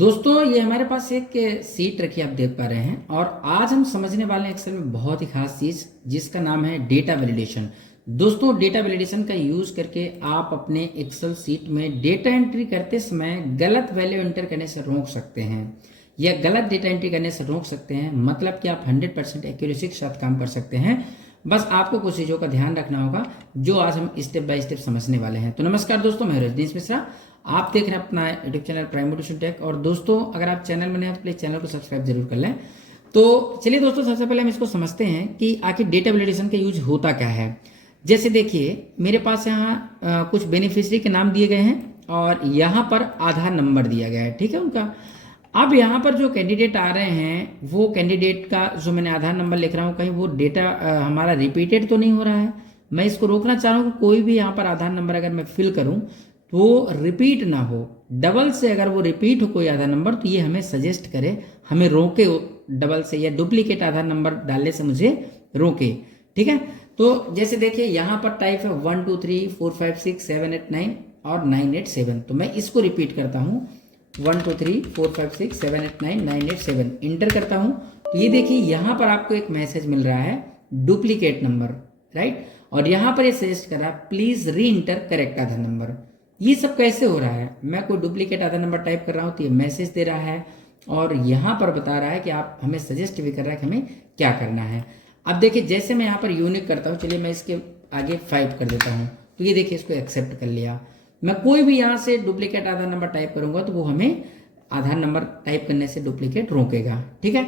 दोस्तों ये हमारे पास एक सीट रखी आप देख पा रहे हैं और आज हम समझने वाले हैं एक्सेल में बहुत ही खास चीज जिसका नाम है डेटा वैलिडेशन। दोस्तों डेटा वैलिडेशन का यूज करके आप अपने एक्सेल सीट में डेटा एंट्री करते समय गलत वैल्यू एंटर करने से रोक सकते हैं या गलत डेटा एंट्री करने से रोक सकते हैं। मतलब कि आप 100% एक्यूरेसी के साथ काम कर सकते हैं। बस आपको कुछ चीज़ों का ध्यान रखना होगा जो आज हम स्टेप बाय स्टेप समझने वाले हैं। तो नमस्कार दोस्तों, मैं रजनीश मिश्रा, आप देख रहे हैं अपना YouTube channel Prime Motivation Tech. और दोस्तों अगर आप चैनल में नए हैं तो प्लीज चैनल को सब्सक्राइब जरूर कर लें। तो चलिए दोस्तों, सबसे पहले हम इसको समझते हैं कि आखिर डेटा वैलिडेशन का यूज होता क्या है। जैसे देखिए मेरे पास यहाँ कुछ बेनिफिशियरी के नाम दिए गए हैं और यहाँ पर आधार नंबर दिया गया है, ठीक है उनका। अब यहाँ पर जो कैंडिडेट आ रहे हैं वो कैंडिडेट का जो मैंने आधार नंबर लिख रहा हूँ, कहीं वो डेटा हमारा रिपीटेड तो नहीं हो रहा है। मैं इसको रोकना चाह रहा हूँ कि कोई भी यहाँ पर आधार नंबर अगर मैं फिल करूँ तो वो रिपीट ना हो। डबल से अगर वो रिपीट हो कोई आधार नंबर तो ये हमें सजेस्ट करे, हमें रोके डबल से या डुप्लीकेट आधार नंबर डालने से मुझे रोके, ठीक है। तो जैसे देखिए यहाँ पर टाइप है 1 2 3 4 5 6 7 8 9 और 9 8 7। तो मैं इसको रिपीट करता हूँ 1 2 3 4 5 6 7 8 9 9 8 7 इंटर करता हूँ। तो ये देखिए यहाँ पर आपको एक मैसेज मिल रहा है डुप्लीकेट नंबर, राइट। और यहाँ पर ये सजेस्ट कर रहा है प्लीज री इंटर करेक्ट आधार नंबर। ये सब कैसे हो रहा है? मैं कोई डुप्लीकेट आधार नंबर टाइप कर रहा हूँ तो ये मैसेज दे रहा है और यहाँ पर बता रहा है कि आप हमें सजेस्ट भी कर रहा है कि हमें क्या करना है। अब देखिए जैसे मैं यहाँ पर यूनिक करता हूँ, चलिए मैं इसके आगे 5 कर देता हूँ। तो ये देखिए इसको एक्सेप्ट कर लिया। मैं कोई भी यहाँ से डुप्लीकेट आधार नंबर टाइप करूंगा तो वो हमें आधार नंबर टाइप करने से डुप्लीकेट रोकेगा, ठीक है।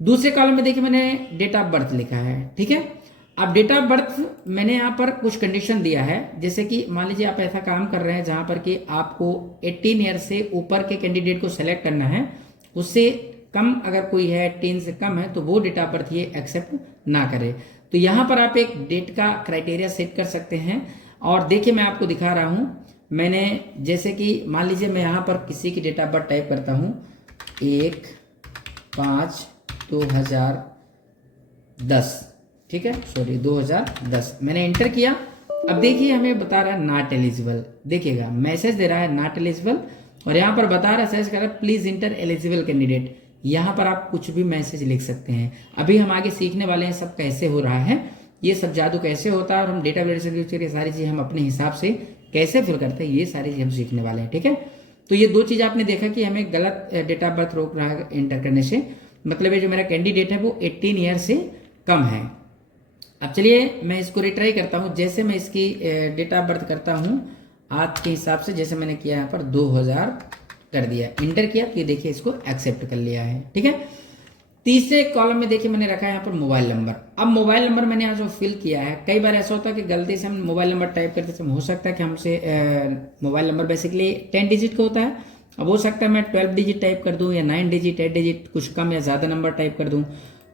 दूसरे कॉलम में देखिए मैंने डेट ऑफ बर्थ लिखा है, ठीक है। अब डेट ऑफ बर्थ मैंने यहाँ पर कुछ कंडीशन दिया है, जैसे कि मान लीजिए आप ऐसा काम कर रहे हैं जहां पर कि आपको 18 ईयर से ऊपर के कैंडिडेट को सेलेक्ट करना है, उससे कम अगर कोई है 18 से कम है तो वो डेट ऑफ बर्थ ये एक्सेप्ट ना करे। तो यहाँ पर आप एक डेट का क्राइटेरिया सेट कर सकते हैं। और देखिए मैं आपको दिखा रहा हूं, मैंने जैसे कि मान लीजिए मैं यहाँ पर किसी की डेट ऑफ बर्थ टाइप करता हूँ 1/5/2010, ठीक है, सॉरी 2010 मैंने एंटर किया। अब देखिए हमें बता रहा है नॉट एलिजिबल, देखिएगा मैसेज दे रहा है नॉट एलिजिबल और यहाँ पर बता रहा है सजेस्ट कर रहा है प्लीज इंटर एलिजिबल कैंडिडेट। यहाँ पर आप कुछ भी मैसेज लिख सकते हैं। अभी हम आगे सीखने वाले हैं सब कैसे हो रहा है, ये सब जादू कैसे होता है और हम डेटा वैलिडेशन यूज करके सारी चीजें हम अपने हिसाब से कैसे फिल करते हैं, ये सारी चीज हम सीखने वाले हैं, ठीक है। तो ये दो चीज आपने देखा कि हमें गलत डेट ऑफ बर्थ रोक रहा है एंटर करने से, मतलब ये जो मेरा कैंडिडेट है वो 18 ईयर से कम है। अब चलिए मैं इसको रिट्राई करता हूँ। जैसे मैं इसकी डेट ऑफ बर्थ करता हूँ आज के हिसाब से, जैसे मैंने किया यहाँ पर 2000 कर दिया, इंटर किया तो ये देखिए इसको एक्सेप्ट कर लिया है, ठीक है। तीसरे कॉलम में देखिए मैंने रखा है यहाँ पर मोबाइल नंबर। अब मोबाइल नंबर मैंने यहाँ जो फिल किया है, कई बार ऐसा होता है कि गलती से हम मोबाइल नंबर टाइप करते समय हो सकता है कि हमसे मोबाइल नंबर बेसिकली 10 डिजिट का होता है। अब हो सकता है मैं 12 डिजिट टाइप कर दूं या 9 डिजिट 8 डिजिट कुछ कम या ज़्यादा नंबर टाइप कर दूं,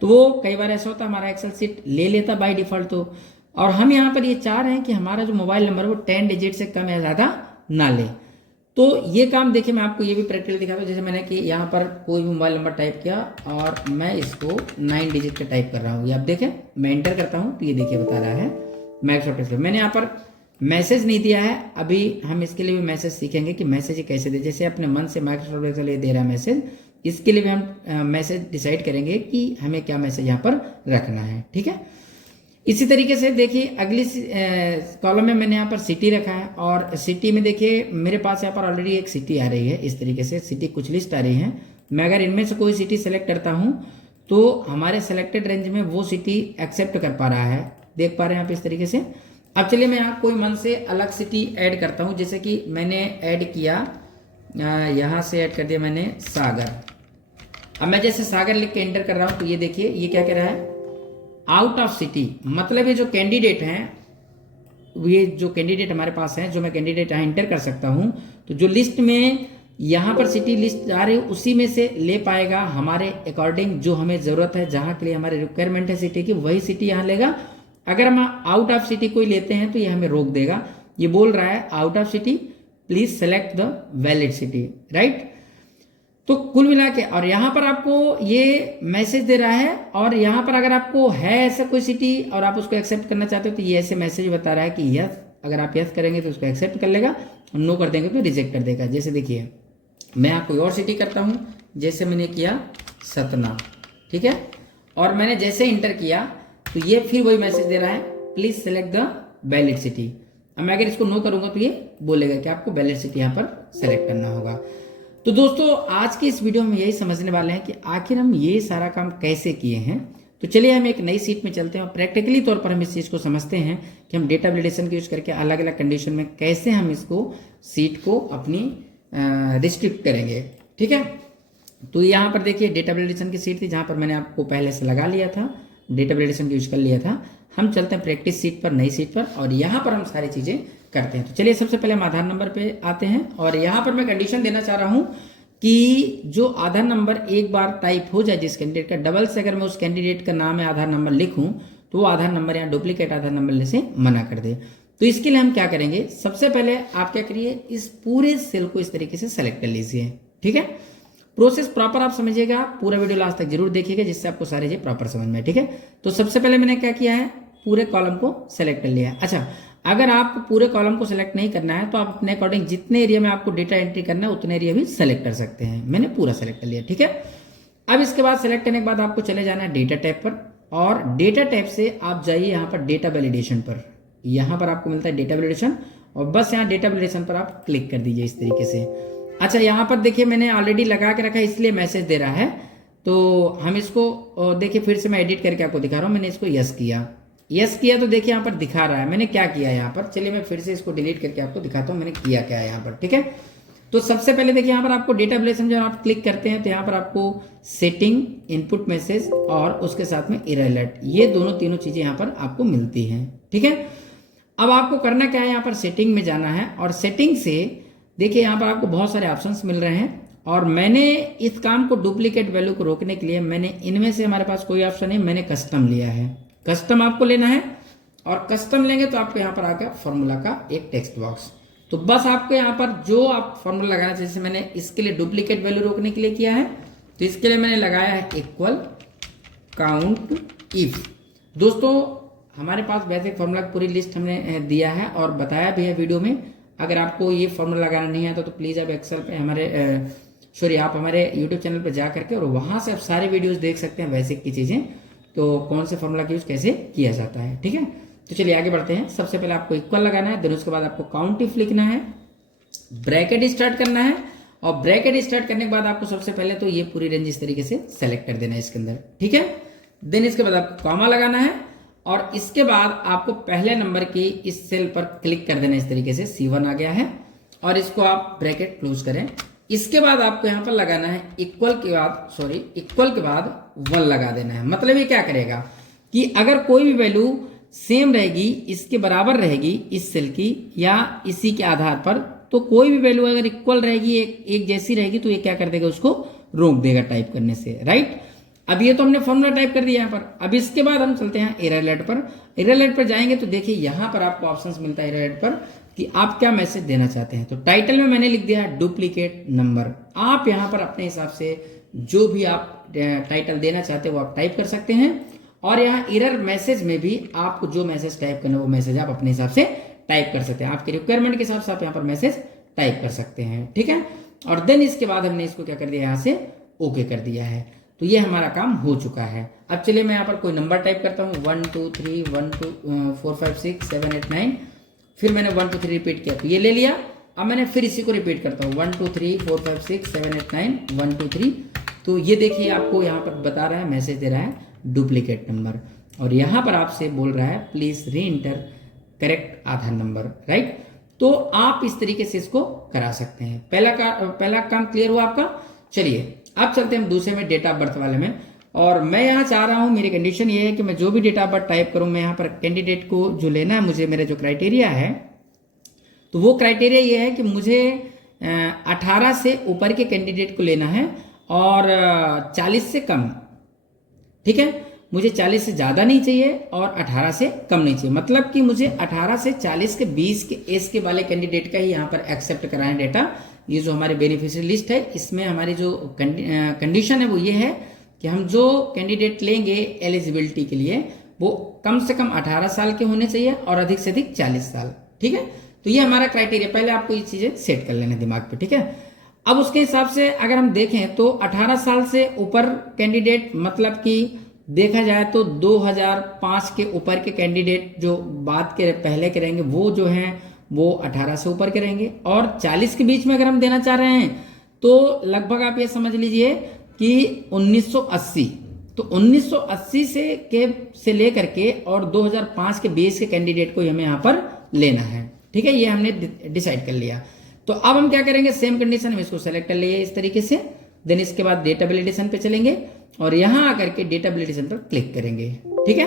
तो वो कई बार ऐसा होता है हमारा एक्सेल सीट ले लेता बाय डिफॉल्ट। तो और हम यहाँ पर ये चाह रहे हैं कि हमारा जो मोबाइल नंबर वो 10 डिजिट से कम या ज़्यादा ना ले। तो ये काम देखिए मैं आपको ये भी प्रैक्टिकल दिखाता हूँ। जैसे मैंने कि यहाँ पर कोई भी मोबाइल नंबर टाइप किया और मैं इसको 9 डिजिट का टाइप कर रहा हूँ। ये आप देखें मैं एंटर करता हूँ तो ये देखिए बता रहा है माइक्रोसॉफ्ट एक्सेल। मैंने यहाँ पर मैसेज नहीं दिया है, अभी हम इसके लिए भी मैसेज सीखेंगे कि मैसेज कैसे दे। जैसे अपने मन से माइक्रोसॉफ्ट एक्सेल ये दे रहा है मैसेज, इसके लिए भी हम मैसेज डिसाइड करेंगे कि हमें क्या मैसेज यहाँ पर रखना है, ठीक है। इसी तरीके से देखिए अगली कॉलम में मैंने यहाँ पर सिटी रखा है और सिटी में देखिए मेरे पास यहाँ पर ऑलरेडी एक सिटी आ रही है। इस तरीके से सिटी कुछ लिस्ट आ रही है। मैं अगर इनमें से कोई सिटी सेलेक्ट करता हूँ तो हमारे सेलेक्टेड रेंज में वो सिटी एक्सेप्ट कर पा रहा है, देख पा रहे हैं यहाँ पे इस तरीके से। अब चलिए मैं यहाँ कोई मन से अलग सिटी ऐड करता हूँ। जैसे कि मैंने ऐड किया, यहाँ से ऐड कर दिया मैंने सागर। अब मैं जैसे सागर लिख के एंटर कर रहा हूँ तो ये देखिए ये क्या कह रहा है आउट ऑफ सिटी। मतलब ये जो कैंडिडेट हैं, ये जो कैंडिडेट हमारे पास हैं, जो मैं कैंडिडेट यहाँ एंटर कर सकता हूँ, तो जो लिस्ट में यहाँ पर सिटी लिस्ट आ रही है उसी में से ले पाएगा हमारे अकॉर्डिंग जो हमें जरूरत है, जहाँ के लिए हमारे रिक्वायरमेंट है सिटी की, वही सिटी यहाँ लेगा। अगर हम आउट ऑफ सिटी कोई लेते हैं तो ये हमें रोक देगा। ये बोल रहा है out of city please select the valid city, right. तो कुल मिला के और यहाँ पर आपको ये मैसेज दे रहा है और यहाँ पर अगर आपको है ऐसा कोई सिटी और आप उसको एक्सेप्ट करना चाहते हो तो ये ऐसे मैसेज बता रहा है कि यस, अगर आप यस करेंगे तो उसको एक्सेप्ट कर लेगा और नो कर देंगे तो रिजेक्ट कर देगा। जैसे देखिए मैं यहाँ कोई और सिटी करता हूँ, जैसे मैंने किया सतना, ठीक है, और मैंने जैसे इंटर किया तो ये फिर वही मैसेज दे रहा है, please select the valid city. अब मैं अगर इसको नो करूंगा तो ये बोलेगा कि आपको वैलिड सिटी यहाँ पर सेलेक्ट करना होगा। तो दोस्तों आज की इस वीडियो में यही समझने वाले हैं कि आखिर हम ये सारा काम कैसे किए हैं। तो चलिए हम एक नई सीट में चलते हैं और प्रैक्टिकली तौर पर हम इस चीज़ को समझते हैं कि हम डेटा वैलिडेशन का यूज करके अलग अलग कंडीशन में कैसे हम इसको सीट को अपनी रिस्ट्रिक्ट करेंगे, ठीक है। तो यहाँ पर देखिए डेटा वैलिडेशन की सीट थी जहाँ पर मैंने आपको पहले से लगा लिया था, डेटा वैलिडेशन का यूज कर लिया था। हम चलते हैं प्रैक्टिस सीट पर, नई सीट पर, और यहाँ पर हम सारी चीज़ें करते हैं। तो चलिए सबसे पहले हम आधार नंबर पे आते हैं और यहाँ पर मैं कंडीशन देना चाह रहा हूँ कि जो आधार नंबर एक बार टाइप हो जाए जिस कैंडिडेट का, डबल से अगर मैं उस कैंडिडेट का नाम है आधार नंबर लिखूं तो वो आधार नंबर या डुप्लीकेट आधार नंबर से मना कर दे। तो इसके लिए हम क्या करेंगे, सबसे पहले आप क्या करिए, इस पूरे सेल को इस तरीके से सेलेक्ट कर लीजिए, ठीक है। प्रोसेस प्रॉपर आप समझिएगा, पूरा वीडियो लास्ट तक जरूर देखिएगा जिससे आपको सारी चीजें प्रॉपर समझ में, ठीक है। तो सबसे पहले मैंने क्या किया है, पूरे कॉलम को सेलेक्ट कर लिया है। अच्छा, अगर आपको पूरे कॉलम को सेलेक्ट नहीं करना है तो आप अपने अकॉर्डिंग जितने एरिया में आपको डेटा एंट्री करना है उतने एरिया भी सेलेक्ट कर सकते हैं। मैंने पूरा सेलेक्ट कर लिया, ठीक है। अब इसके बाद सेलेक्ट करने के बाद आपको चले जाना है डेटा टैब पर, और डेटा टैब से आप जाइए यहाँ पर डेटा वैलिडेशन पर। यहाँ पर आपको मिलता है डेटा वैलिडेशन, और बस यहाँ डेटा वैलिडेशन पर आप क्लिक कर दीजिए इस तरीके से। अच्छा, यहाँ पर देखिए मैंने ऑलरेडी लगा के रखा है इसलिए मैसेज दे रहा है। तो हम इसको देखिए फिर से मैं एडिट करके आपको दिखा रहा हूँ। मैंने इसको यस किया, यस किया तो देखिए यहाँ पर दिखा रहा है मैंने क्या किया यहाँ पर। चलिए मैं फिर से इसको डिलीट करके आपको दिखाता हूँ मैंने किया क्या है यहाँ पर, ठीक है। तो सबसे पहले देखिए यहाँ पर आपको डेटा वैलिडेशन जब आप क्लिक करते हैं तो यहाँ पर आपको सेटिंग, इनपुट मैसेज और उसके साथ में एरर अलर्ट, ये दोनों तीनों चीजें यहाँ पर आपको मिलती हैं, ठीक है। अब आपको करना क्या है, यहाँ पर सेटिंग में जाना है और सेटिंग से देखिए यहाँ पर आपको बहुत सारे ऑप्शंस मिल रहे हैं, और मैंने इस काम को डुप्लीकेट वैल्यू को रोकने के लिए मैंने इनमें से, हमारे पास कोई ऑप्शन नहीं, मैंने कस्टम लिया है। कस्टम आपको लेना है, और कस्टम लेंगे तो आपको यहाँ पर आ गया फॉर्मूला का एक टेक्स्ट बॉक्स। तो बस आपको यहाँ पर जो आप फॉर्मूला लगाना चाहिए, जैसे मैंने इसके लिए डुप्लीकेट वैल्यू रोकने के लिए किया है तो इसके लिए मैंने लगाया है इक्वल काउंट इफ। दोस्तों हमारे पास बेसिक फॉर्मूला की पूरी लिस्ट हमने दिया है और बताया भी है वीडियो में। अगर आपको ये फॉर्मूला लगाना नहीं आता तो प्लीज़ आप एक्सेल पे आप हमारे यूट्यूब चैनल पर जा करके और वहाँ से आप सारे वीडियोस देख सकते हैं बेसिक की चीज़ें, तो कौन से फॉर्मूला का यूज कैसे किया जाता है, ठीक है। तो चलिए आगे बढ़ते हैं। सबसे पहले आपको इक्वल लगाना है, देन उसके बाद आपको काउंट इफ लिखना है, ब्रैकेट स्टार्ट करना है, और ब्रैकेट स्टार्ट करने के बाद आपको सबसे पहले तो ये पूरी रेंज इस तरीके से सेलेक्ट कर देना है इसके अंदर, ठीक है। देन इसके बाद आपको कॉमा लगाना है, और इसके बाद आपको पहले नंबर की इस सेल पर क्लिक कर देना, इस तरीके से C1 आ गया है, और इसको आप ब्रैकेट क्लोज करें। इसके बाद आपको यहाँ पर लगाना है इक्वल के बाद 1 लगा देना है। मतलब ये क्या करेगा कि अगर कोई भी वैल्यू सेम रहेगी, इसके बराबर रहेगी इस सेल की या इसी के आधार पर, तो कोई भी वैल्यू अगर इक्वल रहेगी, एक जैसी रहेगी, तो ये क्या कर देगा, उसको रोक देगा टाइप करने से, राइट। अब ये तो हमने फॉर्मूला टाइप कर दिया यहाँ पर। अब इसके बाद हम चलते हैं एरर अलर्ट पर। एरर अलर्ट पर जाएंगे तो देखिए यहाँ पर आपको ऑप्शंस मिलता है एरर अलर्ट पर कि आप क्या मैसेज देना चाहते हैं। तो टाइटल में मैंने लिख दिया डुप्लीकेट नंबर। आप यहाँ पर अपने हिसाब से जो भी आप टाइटल देना चाहते हैं वो आप टाइप कर सकते हैं, और यहाँ एरर मैसेज में भी आपको जो मैसेज टाइप करना है वो मैसेज आप अपने हिसाब से टाइप कर सकते हैं। आपके रिक्वायरमेंट के हिसाब से आप यहाँ पर मैसेज टाइप कर सकते हैं, ठीक है। और देन इसके बाद हमने इसको क्या कर दिया, यहाँ से ओके कर दिया है। तो ये हमारा काम हो चुका है। अब चलिए मैं यहाँ पर कोई नंबर टाइप करता हूँ, 1 2 3 1 2 4 5 6 7 8 9, फिर मैंने 1 2 3 रिपीट किया तो ये ले लिया। अब मैंने फिर इसी को रिपीट करता हूँ, 1 2 3 4 5 6 7 8 9 1 2 3। तो ये देखिए आपको यहाँ पर बता रहा है, मैसेज दे रहा है डुप्लीकेट नंबर, और यहाँ पर आपसे बोल रहा है प्लीज री इंटर करेक्ट आधार नंबर, राइट। तो आप इस तरीके से इसको करा सकते हैं। पहला काम क्लियर हुआ आपका। चलिए अब चलते हैं हम दूसरे में, डेट ऑफ बर्थ वाले में। और मैं यहाँ चाह रहा हूँ, मेरी कंडीशन ये है कि मैं जो भी डेट ऑफ बर्थ टाइप करूँ, मैं यहाँ पर कैंडिडेट को जो लेना है मुझे, मेरा जो क्राइटेरिया है, तो वो क्राइटेरिया ये है कि मुझे 18 से ऊपर के कैंडिडेट को लेना है और 40 से कम, ठीक है। मुझे 40 से ज़्यादा नहीं चाहिए और 18 से कम नहीं चाहिए। मतलब कि मुझे 18 से 40 के 20 के एज के वाले कैंडिडेट का ही यहाँ पर एक्सेप्ट कराएं डेटा। ये जो हमारी बेनिफिशियरी लिस्ट है, इसमें हमारी जो कंडीशन है वो ये है कि हम जो कैंडिडेट लेंगे एलिजिबिलिटी के लिए वो कम से कम 18 साल के होने चाहिए और अधिक से अधिक 40 साल, ठीक है। तो ये हमारा क्राइटेरिया, पहले आपको ये चीज़ें सेट कर लेना दिमाग पे, ठीक है। अब उसके हिसाब से अगर हम देखें तो 18 साल से ऊपर कैंडिडेट, मतलब कि देखा जाए तो 2005 के ऊपर के कैंडिडेट जो बात के पहले के रहेंगे वो जो हैं वो 18 से ऊपर के रहेंगे। और 40 के बीच में अगर हम देना चाह रहे हैं तो लगभग आप ये समझ लीजिए कि 1980, तो 1980 से लेकर के और 2005 के बीच के कैंडिडेट को हमें यहाँ पर लेना है। ठीक है, ये हमने डिसाइड कर लिया। तो अब हम क्या करेंगे, सेम कंडीशन हम इसको सेलेक्ट कर लिए इस तरीके से। देन इसके बाद डेटा वैलिडेशन पे चलेंगे और यहां आकर के डेटा वैलिडेशन पर क्लिक करेंगे। ठीक है,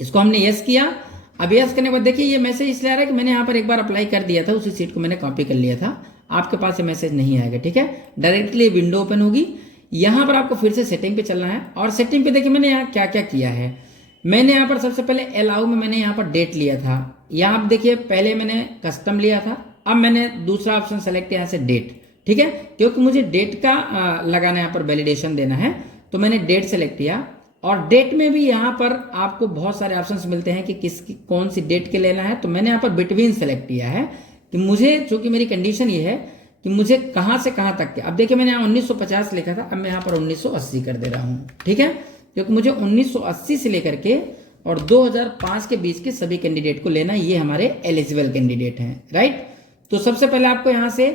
इसको हमने यस किया। अब यस करने के बाद देखिए ये मैसेज इसलिए आ रहा है कि मैंने यहाँ पर एक बार अप्लाई कर दिया था, उसी सीट को मैंने कॉपी कर लिया था। आपके पास ये मैसेज नहीं आएगा। ठीक है, डायरेक्टली विंडो ओपन होगी। यहां पर आपको फिर से सेटिंग पे चलना है और सेटिंग पे देखिए मैंने यहाँ क्या क्या किया है। मैंने यहाँ पर सबसे पहले अलाउ में मैंने यहाँ पर डेट लिया था। यहाँ आप देखिए पहले मैंने कस्टम लिया था, अब मैंने दूसरा ऑप्शन सेलेक्ट किया यहाँ से डेट। ठीक है, क्योंकि मुझे डेट का लगाना है यहाँ पर वैलिडेशन देना है, तो मैंने डेट सेलेक्ट किया। और डेट में भी यहाँ पर आपको बहुत सारे ऑप्शंस मिलते हैं कि किसकी कौन सी डेट के लेना है। तो मैंने यहाँ पर बिटवीन सेलेक्ट किया है कि मुझे, चूंकि मेरी कंडीशन ये है कि मुझे कहाँ से कहाँ तक के। अब देखिए मैंने यहाँ 1950 लिखा था, अब मैं यहाँ पर 1980 कर दे रहा हूँ। ठीक है, क्योंकि मुझे 1980 से लेकर के और 2005 के बीच के सभी कैंडिडेट को लेना, ये हमारे एलिजिबल कैंडिडेट हैं। राइट, तो सबसे पहले आपको यहाँ से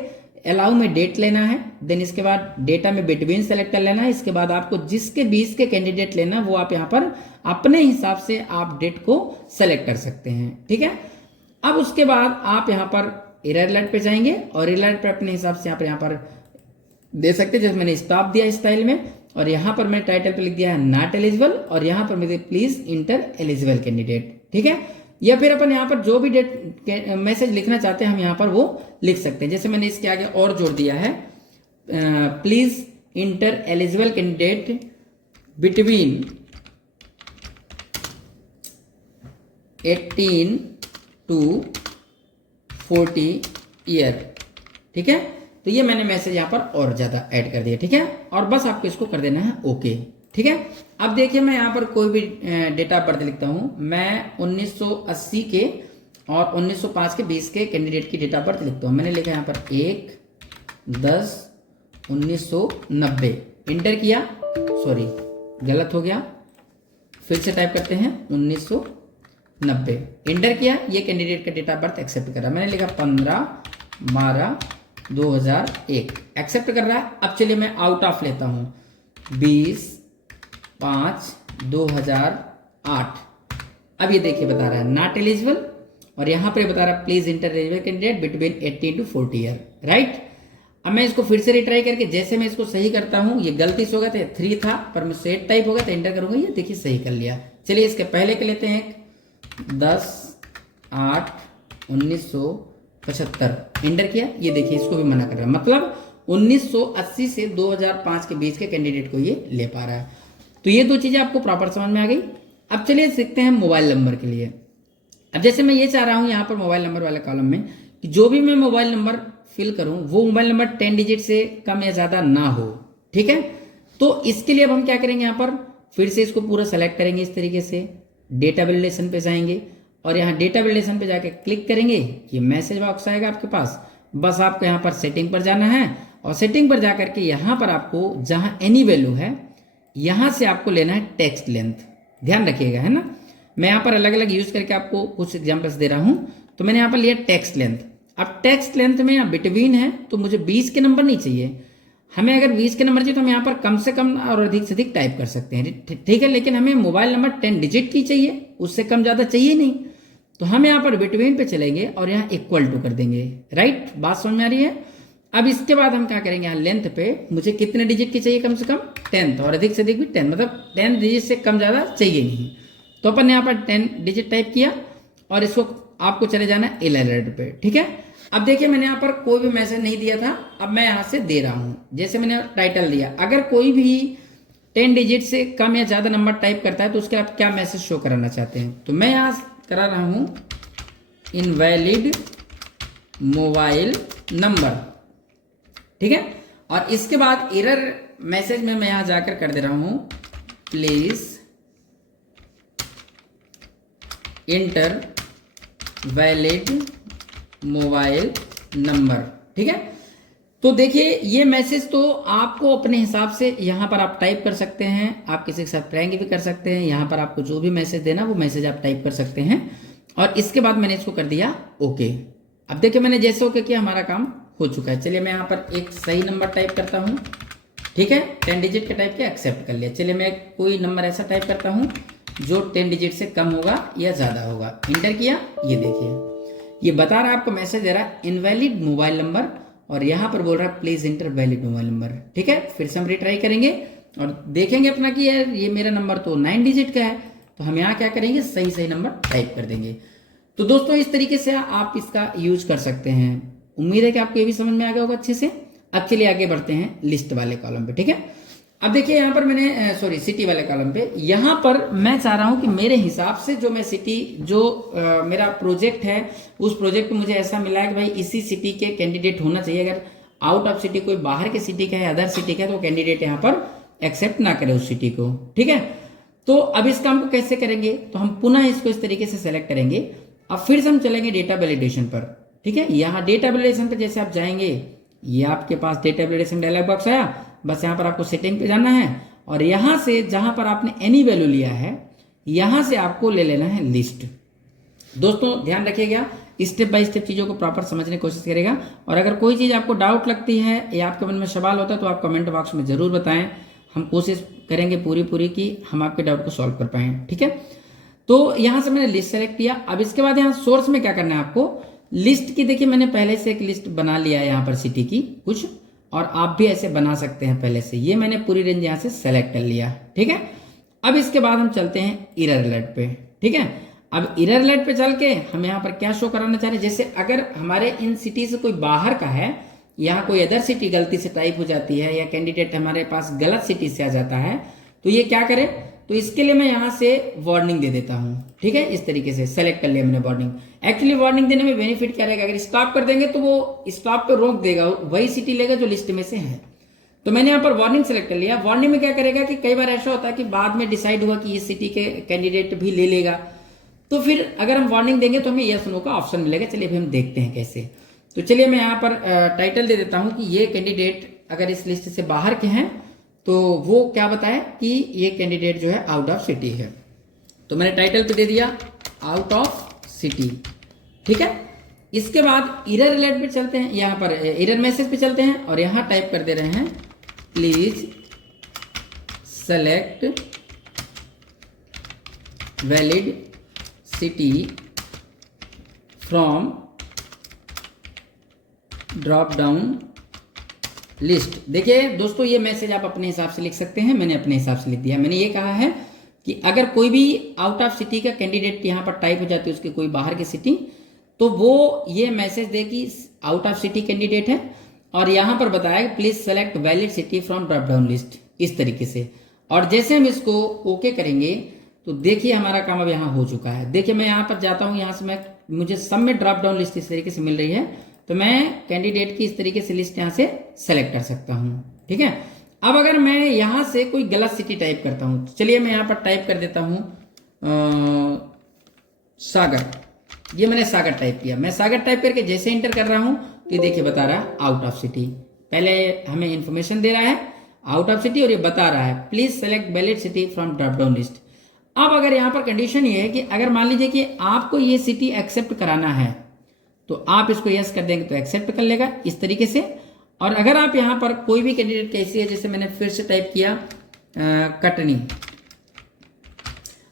अलाउ में डेट लेना है, देन इसके बाद डेटा में बिटवीन सेलेक्ट कर लेना है। इसके बाद आपको जिसके बीच के कैंडिडेट लेना वो आप यहाँ पर अपने हिसाब से आप डेट को सेलेक्ट कर सकते हैं। ठीक है, अब उसके बाद आप यहाँ पर एरर अलर्ट पे जाएंगे और एरर अलर्ट पे अपने हिसाब से यहाँ पर दे सकते हैं। जैसे मैंने स्टॉप दिया स्टाइल में और यहाँ पर मैंने टाइटल पे लिख दिया है नॉट एलिजिबल और यहाँ पर मुझे प्लीज इंटर एलिजिबल कैंडिडेट। ठीक है, या फिर अपन यहाँ पर जो भी डेट मैसेज लिखना चाहते हैं हम यहाँ पर वो लिख सकते हैं। जैसे मैंने इसके आगे और जोड़ दिया है, please inter eligible candidate between 18 to 40 year. ठीक है, तो ये मैंने मैसेज यहाँ पर और ज्यादा ऐड कर दिया। ठीक है, और बस आपको इसको कर देना है ओके। ठीक है, अब देखिए मैं यहाँ पर कोई भी डेटा ऑफ बर्थ लिखता हूँ। मैं 1980 के और 1905 के बीच के कैंडिडेट की डेट ऑफ बर्थ लिखता हूँ। मैंने लिखा यहाँ पर 1/10/1990, इंटर किया, सॉरी गलत हो गया, फिर से टाइप करते हैं 1990, इंटर किया। ये कैंडिडेट का डेट ऑफ बर्थ एक्सेप्ट कर रहा है। मैंने लिखा 15/12/2001, एक्सेप्ट कर रहा है। अब चलिए मैं आउट ऑफ लेता हूँ 20/5/2008। अब ये देखिए बता रहा है नॉट एलिजिबल और यहाँ पर बता रहा है please inter eligible candidate between 18 to 40 year. Right, अब मैं इसको फिर से रिट्राई करके जैसे मैं इसको सही करता हूँ, ये गलती से होगा था 3 था पर मैं सेट टाइप होगा तो इंटर करूंगा, ये देखिए सही कर लिया। चलिए इसके पहले के लेते हैं 10/8/1975, इंटर किया। ये देखिए इसको भी मना कर रहा है, मतलब 1980 से 2005 के बीच के कैंडिडेट को ये ले पा रहा है। तो ये दो चीजें आपको प्रॉपर समझ में आ गई। अब चलिए सीखते हैं मोबाइल नंबर के लिए। अब जैसे मैं ये चाह रहा हूं यहाँ पर मोबाइल नंबर वाले कॉलम में कि जो भी मैं मोबाइल नंबर फिल करूं वो मोबाइल नंबर 10 डिजिट से कम या ज्यादा ना हो। ठीक है, तो इसके लिए अब हम क्या करेंगे, यहाँ पर फिर से इसको पूरा सेलेक्ट करेंगे इस तरीके से, डेटा वैलिडेशन पे जाएंगे और यहाँ डेटा वैलिडेशन पे जाके क्लिक करेंगे। ये मैसेज बॉक्स आएगा आपके पास, बस आपको यहाँ पर सेटिंग पर जाना है और सेटिंग पर जाकर के यहाँ पर आपको जहाँ एनी वैल्यू है यहाँ से आपको लेना है टेक्स्ट लेंथ। ध्यान रखिएगा, है ना। मैं यहाँ पर अलग अलग यूज करके आपको कुछ एग्जांपल्स दे रहा हूँ। तो मैंने यहाँ पर लिया टेक्स्ट लेंथ। अब टेक्स्ट लेंथ में यहाँ बिटवीन है तो मुझे 20 के नंबर नहीं चाहिए। हमें अगर 20 के नंबर चाहिए तो हम यहाँ पर कम से कम और अधिक से अधिक टाइप कर सकते हैं। ठीक है, लेकिन हमें मोबाइल नंबर 10 डिजिट की चाहिए, उससे कम ज्यादा चाहिए नहीं। तो हम यहाँ पर बिटवीन पे चलेंगे और यहाँ इक्वल टू कर देंगे। राइट, बात समझ में आ रही है। अब इसके बाद हम क्या करेंगे, यहाँ लेंथ पे मुझे कितने डिजिट की चाहिए, कम से कम 10 और अधिक से अधिक भी 10, मतलब 10 डिजिट से कम ज्यादा चाहिए नहीं। तो अपन यहाँ पर 10 डिजिट टाइप किया और इसको आपको चले जाना है एलर्ट पे। ठीक है, अब देखिए मैंने यहाँ पर कोई भी मैसेज नहीं दिया था, अब मैं यहाँ से दे रहा हूँ। जैसे मैंने टाइटल दिया, अगर कोई भी 10 डिजिट से कम या ज्यादा नंबर टाइप करता है तो उसके आप क्या मैसेज शो कराना चाहते हैं। तो मैं यहाँ करा रहा हूँ इनवैलिड मोबाइल नंबर। ठीक है, और इसके बाद एरर मैसेज में मैं यहां जाकर कर दे रहा हूं please inter valid mobile number. ठीक है, तो देखिए ये मैसेज तो आपको अपने हिसाब से यहाँ पर आप टाइप कर सकते हैं, आप किसी के साथ प्रैंक भी कर सकते हैं। यहाँ पर आपको जो भी मैसेज देना वो मैसेज आप टाइप कर सकते हैं। और इसके बाद मैंने इसको कर दिया ओके। अब देखिए मैंने जैसे ओके किया हमारा काम हो चुका है। चलिए मैं यहाँ पर एक सही नंबर टाइप करता हूँ, ठीक है, 10 डिजिट का टाइप किया, एक्सेप्ट कर लिया। चलिए मैं कोई नंबर ऐसा टाइप करता हूँ जो 10 डिजिट से कम होगा या ज़्यादा होगा, इंटर किया। ये देखिए ये बता रहा है आपको मैसेज दे रहा है इनवैलिड मोबाइल नंबर, और यहाँ पर बोल रहा है please inter valid mobile number. ठीक है, फिर से हम रिट्राई करेंगे और देखेंगे अपना कि यार ये मेरा नंबर तो 9 डिजिट का है, तो हम यहाँ क्या करेंगे, सही सही नंबर टाइप कर देंगे। तो दोस्तों इस तरीके से आप इसका यूज कर सकते हैं। उम्मीद है कि आपको ये भी समझ में आ गया होगा अच्छे से। अब चलिए आगे बढ़ते हैं लिस्ट वाले कॉलम पे। ठीक है, अब देखिए यहाँ पर मैंने सिटी वाले कॉलम पे, यहाँ पर मैं चाह रहा हूँ कि मेरे हिसाब से जो मैं सिटी जो मेरा प्रोजेक्ट है उस प्रोजेक्ट में मुझे ऐसा मिला है कि भाई इसी सिटी के कैंडिडेट होना चाहिए। अगर आउट ऑफ सिटी कोई बाहर के सिटी का है, अदर सिटी का है, तो कैंडिडेट यहाँ पर एक्सेप्ट ना करे उस सिटी को। ठीक है, तो अब इस काम को कैसे करेंगे, तो हम पुनः इसको इस तरीके से सेलेक्ट करेंगे। अब फिर से हम चलेंगे डेटा वैलिडेशन पर। ठीक है, यहाँ डेटा वैलिडेशन पर जैसे आप जाएंगे, ये आपके पास डेटा वैलिडेशन डायलॉग बॉक्स आया। बस यहाँ पर आपको सेटिंग पे जाना है और यहाँ से जहाँ पर आपने एनी वैल्यू लिया है यहाँ से आपको ले लेना है लिस्ट। दोस्तों ध्यान रखिएगा, स्टेप बाय स्टेप चीज़ों को प्रॉपर समझने की कोशिश करेगा। और अगर कोई चीज़ आपको डाउट लगती है या आपके मन में सवाल होता है तो आप कमेंट बॉक्स में ज़रूर बताएं। हम कोशिश करेंगे पूरी कि हम आपके डाउट को सॉल्व कर पाएँ। ठीक है, तो यहाँ से मैंने लिस्ट सेलेक्ट किया। अब इसके बाद यहाँ सोर्स में क्या करना है आपको, लिस्ट की देखिए मैंने पहले से एक लिस्ट बना लिया है यहाँ पर सिटी की कुछ, और आप भी ऐसे बना सकते हैं पहले से। ये मैंने पूरी रेंज यहाँ से सेलेक्ट कर लिया। ठीक है, अब इसके बाद हम चलते हैं एरर अलर्ट पे। ठीक है, अब एरर अलर्ट पे चल के हम यहाँ पर क्या शो कराना चाह रहे हैं, जैसे अगर हमारे इन सिटी से कोई बाहर का है, यहाँ कोई अदर सिटी गलती से टाइप हो जाती है या कैंडिडेट हमारे पास गलत सिटी से आ जाता है, तो ये क्या करे, तो इसके लिए मैं यहाँ से वार्निंग दे देता हूँ। ठीक है, इस तरीके से सेलेक्ट कर लिया मैंने वार्निंग। एक्चुअली वार्निंग देने में बेनिफिट क्या रहेगा, अगर स्टॉप कर देंगे तो वो स्टॉप पे रोक देगा, वही सिटी लेगा जो लिस्ट में से है। तो मैंने यहाँ पर वार्निंग सेलेक्ट कर लिया। वार्निंग में क्या करेगा कि कई बार ऐसा होता है कि बाद में डिसाइड हुआ कि इस सिटी के कैंडिडेट भी ले लेगा, तो फिर अगर हम वार्निंग देंगे तो हमें यस नो का ऑप्शन मिलेगा। चलिए अभी हम देखते हैं कैसे। तो चलिए मैं यहाँ पर टाइटल दे देता हूँ कि ये कैंडिडेट अगर इस लिस्ट से बाहर के हैं तो वो क्या बताए कि ये कैंडिडेट जो है आउट ऑफ सिटी है। तो मैंने टाइटल पे दे दिया आउट ऑफ सिटी। ठीक है, इसके बाद एरर अलर्ट पे चलते हैं, यहाँ पर एरर मैसेज पे चलते हैं और यहाँ टाइप कर दे रहे हैं please select valid city from drop down list. देखिए दोस्तों ये मैसेज आप अपने हिसाब से लिख सकते हैं, मैंने अपने हिसाब से लिख दिया। मैंने ये कहा है कि अगर कोई भी आउट ऑफ सिटी का कैंडिडेट यहाँ पर टाइप हो जाती है उसकी कोई बाहर की सिटी, तो वो ये मैसेज दे कि आउट ऑफ सिटी कैंडिडेट है और यहाँ पर बताया please select valid city from drop down list, इस तरीके से। और जैसे हम इसको ओके करेंगे तो देखिए हमारा काम अब यहाँ हो चुका है। देखिए मैं यहाँ पर जाता हूँ, यहाँ से मुझे सब में ड्रॉप डाउन लिस्ट इस तरीके से मिल रही है, तो मैं कैंडिडेट की इस तरीके से लिस्ट यहाँ से सेलेक्ट कर सकता हूँ। ठीक है, अब अगर मैं यहाँ से कोई गलत सिटी टाइप करता हूँ, तो चलिए मैं यहाँ पर टाइप कर देता हूँ सागर। ये मैंने सागर टाइप किया। मैं सागर टाइप करके जैसे इंटर कर रहा हूँ तो ये देखिए बता रहा है आउट ऑफ सिटी। पहले हमें इन्फॉर्मेशन दे रहा है आउट ऑफ सिटी और ये बता रहा है please select valid city from drop down list. अब अगर यहाँ पर कंडीशन ये है कि अगर मान लीजिए कि आपको ये सिटी एक्सेप्ट कराना है तो आप इसको यस कर देंगे तो एक्सेप्ट कर लेगा इस तरीके से। और अगर आप यहाँ पर कोई भी कैंडिडेट कैसी है, जैसे मैंने फिर से टाइप किया कटनी।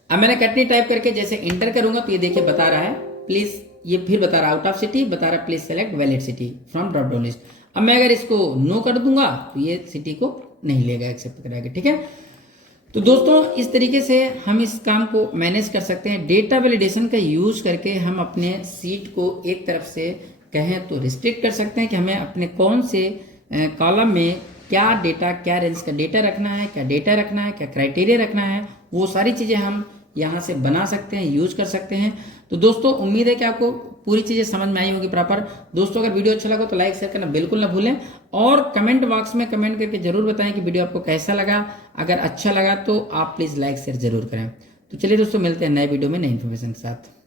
अब मैंने कटनी टाइप करके जैसे इंटर करूंगा तो ये देखिए बता रहा है प्लीज, ये फिर बता रहा है आउट ऑफ सिटी, बता रहा है please select valid city from drop down list. अब मैं अगर इसको नो कर दूंगा तो ये सिटी को नहीं लेगा, एक्सेप्ट कराएगा। ठीक है, तो दोस्तों इस तरीके से हम इस काम को मैनेज कर सकते हैं। डेटा वैलिडेशन का यूज करके हम अपने सीट को एक तरफ से कहें तो रिस्ट्रिक्ट कर सकते हैं कि हमें अपने कौन से कॉलम में क्या डेटा, क्या रेंज का डेटा रखना है, क्या डेटा रखना है, क्या क्राइटेरिया रखना है, वो सारी चीज़ें हम यहाँ से बना सकते हैं, यूज कर सकते हैं। तो दोस्तों उम्मीद है कि आपको पूरी चीज़ें समझ में आई होगी प्रॉपर। दोस्तों अगर वीडियो अच्छा लगा तो लाइक शेयर करना बिल्कुल ना भूलें और कमेंट बॉक्स में कमेंट करके जरूर बताएं कि वीडियो आपको कैसा लगा। अगर अच्छा लगा तो आप प्लीज़ लाइक शेयर जरूर करें। तो चलिए दोस्तों मिलते हैं नए वीडियो में नई इन्फॉर्मेशन के साथ।